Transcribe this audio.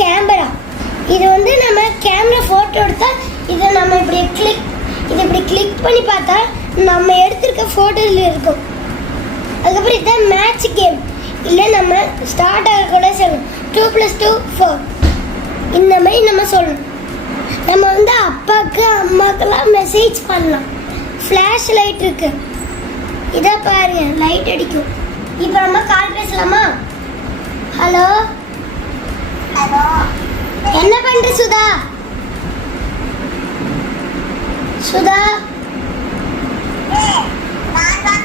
Camera. இது வந்து நம்ம கேமரா ஃபோட்டோ எடுத்தால் இதை நம்ம இப்படி கிளிக் பண்ணி பார்த்தா நம்ம எடுத்திருக்க ஃபோட்டோவில் இருக்கும். அதுக்கப்புறம் இதுதான் மேட்ச் கேம். இல்லை நம்ம ஸ்டார்ட் ஆக கூட சொல்லணும். 2 + 2 4 இந்த மாதிரி நம்ம சொல்லணும். நம்ம வந்து அப்பாவுக்கு அம்மாக்கெல்லாம் மெசேஜ் பண்ணலாம். ஃப்ளாஷ் லைட் இருக்கு. இதை பாருங்க, லைட் அடிக்கும். இப்போ நம்ம கால் பேசலாமா? ஹலோ ஹலோ, என்ன பண்ற சுதா? சுதா நான் தான்